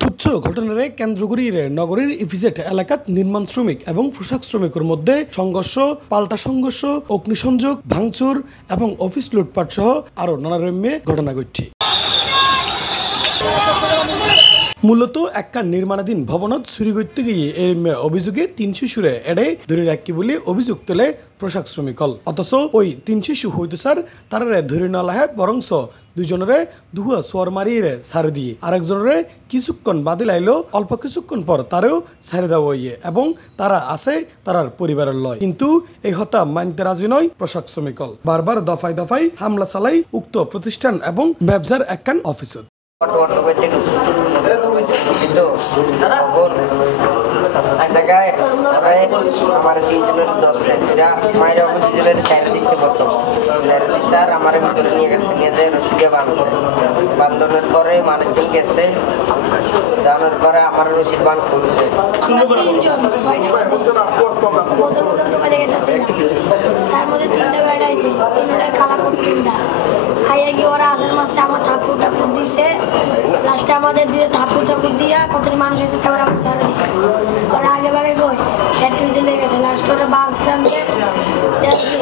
তুচ্ছ ঘটনারে কেন্দ্র করিয়ে নগরীর ইপিজেড এলাকাত নির্মাণ শ্রমিক এবং পোশাক শ্রমিকের মধ্যে সংঘর্ষ, পাল্টা সংঘর্ষ, অগ্নিসংযোগ, ভাঙচুর এবং অফিস লুটপাট সহ আরো নানা রম্যে ঘটনা ঘটছে। মূলত একটা নির্মাণাধীন ভবনত চুরি করতে গিয়ে এই অভিযোগে 3 শিশুরে এড়ে ধরে রাখি বলে অভিযোগ তোলে পোশাক শ্রমিকল। অথচ ওই 3 শিশু হইতো স্যার তারা ধরে না লাহে বরংস দুজনরে দুহুয়া সোয়ার মারিয়ে ছাড় দিয়ে আরেকজনরে কিছুক্ষণ বাদে লাইলো অল্প কিছুক্ষণ পর তারেও ছাড়ে দেওয়া হইয়ে এবং তারা আছে তারার পরিবারের লয়। কিন্তু এই হত্যা মানতে রাজি নয় পোশাক শ্রমিকল। বারবার দফায় দফায় হামলা চালাই উক্ত প্রতিষ্ঠান এবং ব্যবসার একখান অফিসত। আমার 3 জনের 10 সেন্টিরা মায়ের অগো 2 জনের সাইড দিচ্ছে প্রথম সাইড দিচ্ছে আর আমার ভিতরে নিয়ে গেছে নিয়ে যায় রশিদে বাঁধছে বান্ধনের পরে মানুষজন গেছে জানার পরে আমার রশিদ বাঁধ খুলছে তার মধ্যে 3টা বেড়া আছে 3টা খালা করতে আইয়া গিয়ে ওরা আসার মাসে আমার থাপ্পড় টাপুর দিছে লাস্টে আমাদের দিয়ে থাপ্পড় টাপুর দিয়া কত মানুষ এসে তারপর আমার ছাড়া দিছে ওরা আগে ভাগে কই ফ্যাক্টরি দিলে গেছে লাস্ট ওরা বাঁধছিলাম যে দেখি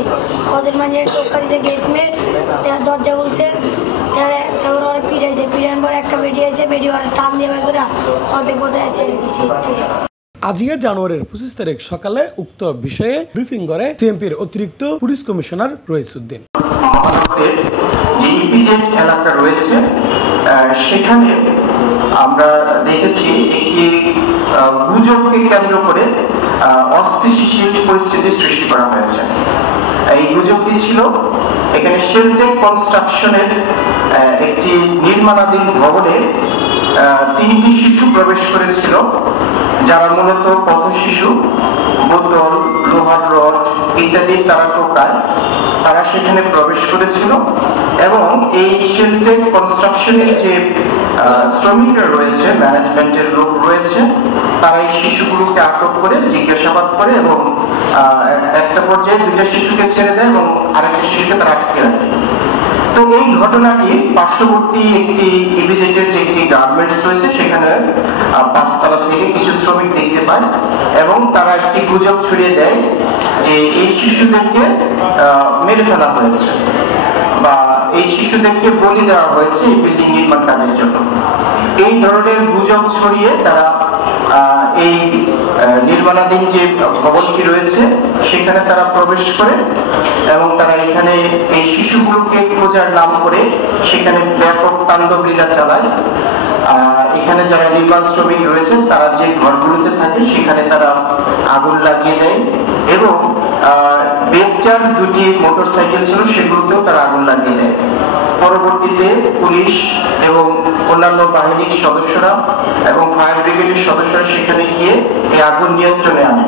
কত মানুষের টোকা দিছে গেট মে দরজা খুলছে তারপর ওরা পিড়াইছে পিড়ান পর একটা বেরিয়ে আছে বেরিয়ে ওরা টান দিয়ে বের করে অর্ধেক বোধহয় এসে দিছে থেকে। আজিয়া জানুয়ারির 25 তারিখ সকালে উক্ত বিষয়ে ব্রিফিং করে সিএমপির অতিরিক্ত পুলিশ কমিশনার রইসউদ্দিন। যে ইপিজেড এলাকা রয়েছে সেখানে আমরা দেখেছি একটি গুজবকে কেন্দ্র করে অস্থিতিশীল পরিস্থিতি সৃষ্টি করা হয়েছে। এই গুজবটি ছিল এখানে শেলটেক কনস্ট্রাকশনের একটি নির্মাণাধীন ভবনে 3টি শিশু প্রবেশ করেছিল যারা মূলত পথ শিশু, বোতল, লোহার রড ইত্যাদি তারা টোকায় তারা সেখানে প্রবেশ করেছিল এবং এই শেলটেক কনস্ট্রাকশনের যে শ্রমিকরা রয়েছে ম্যানেজমেন্টের লোক রয়েছে তারা এই শিশুগুলোকে আটক করে জিজ্ঞাসাবাদ করে এবং একটা পর্যায়ে 2টা শিশুকে ছেড়ে দেয় এবং আরেকটা শিশুকে তারা আটকে রাখে। তো এই ঘটনাটি পার্শ্ববর্তী একটি ইপিজেডের যে একটি গার্মেন্টস রয়েছে সেখানে 5 তলা থেকে কিছু শ্রমিক দেখতে পায় এবং তারা একটি গুজব ছড়িয়ে দেয় যে এই শিশুদেরকে মেরে ফেলা হয়েছে বা এই শিশুদেরকে বলি দেওয়া হয়েছে এই বিল্ডিং নির্মাণ কাজের জন্য। এই ধরনের গুজব ছড়িয়ে তারা এই নির্মাণাধীন যে ভবনটি রয়েছে সেখানে তারা প্রবেশ করে এবং তারা এখানে এই শিশুগুলোকে খোঁজার নাম করে সেখানে ব্যাপক তাণ্ডব লীলা চালায়। এখানে যারা নির্মাণ শ্রমিক রয়েছে তারা যে ঘরগুলোতে থাকে সেখানে তারা আগুন লাগিয়ে দেয় এবং বেচার 2টি মোটরসাইকেল ছিল সেগুলোতেও তারা আগুন লাগিয়ে দেয়। পরবর্তীতে পুলিশ এবং অন্যান্য বাহিনীর সদস্যরা এবং ফায়ার ব্রিগেডের সদস্যরা সেখানে গিয়ে এই আগুন নিয়ন্ত্রণে আনে।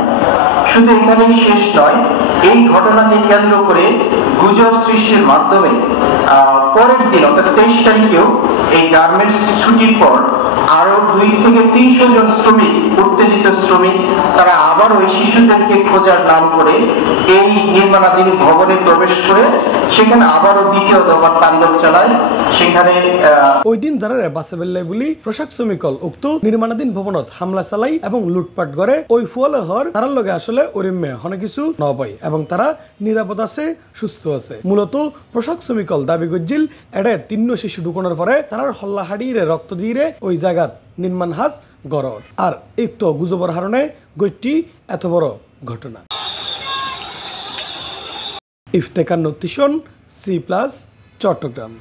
শুধু এখানেই শেষ নয়, এই ঘটনাকে কেন্দ্র করে গুজব সৃষ্টির মাধ্যমে পরের দিন অর্থাৎ 23 তারিখেও এই গার্মেন্টস ছুটির পর আরো 200 থেকে 300 জন শ্রমিক, উত্তেজিত শ্রমিক, তারা আবার ওই শিশুদেরকে খোঁজার নাম করে এই নির্মাণাধীন ভবনে প্রবেশ করে সেখানে আবারও দ্বিতীয় দফার তাণ্ডব চালায়। সেখানে ওই দিন যারা বাসেবেল্লাই বলি পোশাক শ্রমিকল উক্ত নির্মাণাধীন ভবনত হামলা চালাই এবং লুটপাট করে ওই ফুয়ালে হর তারার লগে আসলে ওরিমে অনেক কিছু ন পায় এবং তারা নিরাপদ আছে, সুস্থ আছে। মূলত পোশাক শ্রমিকল দাবি করছিল এডে 3 শিশু ঢুকানোর পরে তারার হল্লা হাড়িয়ে রক্ত দিয়ে ওই জায়গাত নির্মাণ হাজ গড়র আর একটু গুজবর হারণে গইটি এত বড় ঘটনা। ইফতেখার নতিশন C+ চট্টগ্রাম।